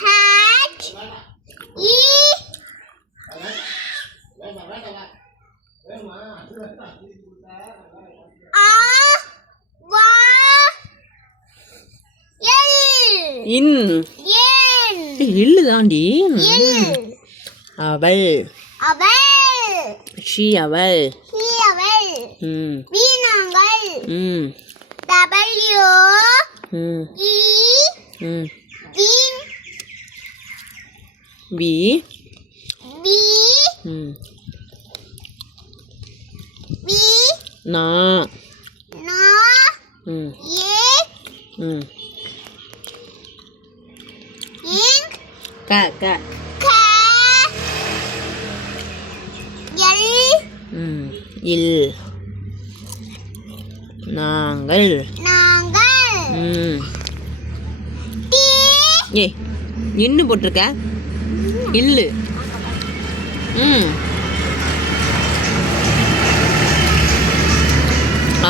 hat e இன் இல்லு தாண்டி. அவள் ஷி அவள் வீணாங்கள் வி நா க க இல் நாங்கள் ஏ இன்னு போட்டிருக்க இல்லு.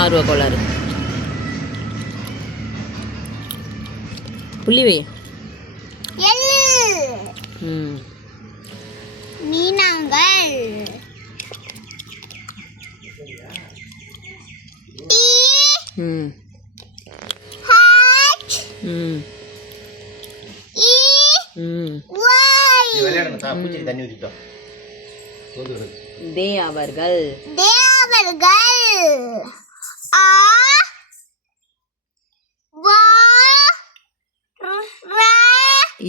ஆர்வ கோளாறு. புள்ளி வை. மீனாங்கள் அவர்கள்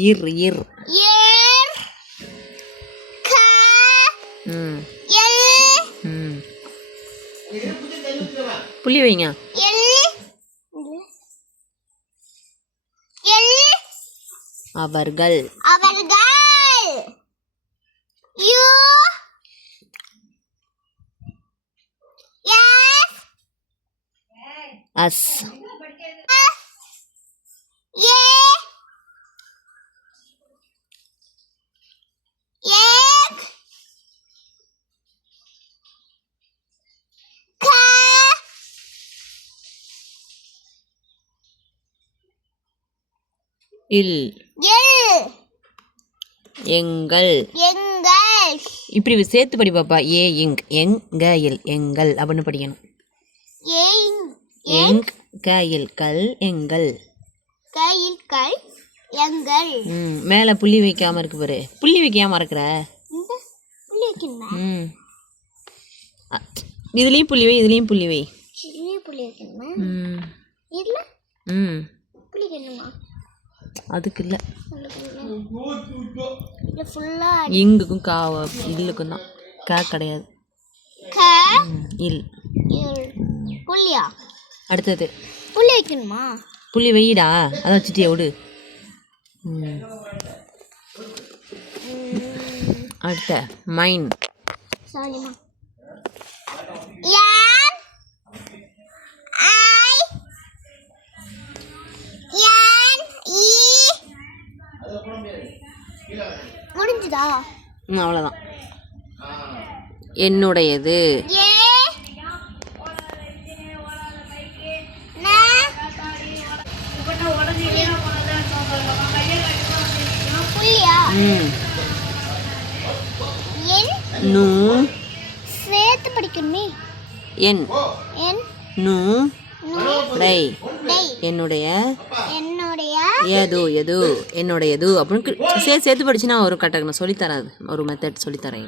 இர் இர் புள்ளி வைங்க. அவர்கள் அஸ் இல் எங்கள். இப்படி சேர்த்து படி பாப்பா. ஏ இங் எங்க இல் எங்கள் அப்படின்னு படிக்கணும். எங் க இல் கல் எங்கள். மேல புள்ளி வைக்காம இருக்கு பாரு. புள்ளி வைக்காம இருக்கிற இதுலயும் புள்ளி வை இதுலயும் புள்ளி வை. அதுக்கு இல்ல இங்குக்கும் கா இல்லுக்கும் தான். கா கிடையாது. இல் அடுத்தது புள்ளி வைக்கணுமா? புள்ளி வைடா. அதை வச்சுட்டியா விடு. அடுத்த மைன். முடிஞ்சுதா? அவ்வளோதான். என்னுடையது. நூ சேர்த்து படிக்கணுமே. என் நூ டை என்னுடைய எது என்னுடையது அப்படின்னு சேர்த்து படிச்சுன்னா ஒரு கட்டணம் சொல்லித்தராது. ஒரு மெத்தட் சொல்லித்தரேன்.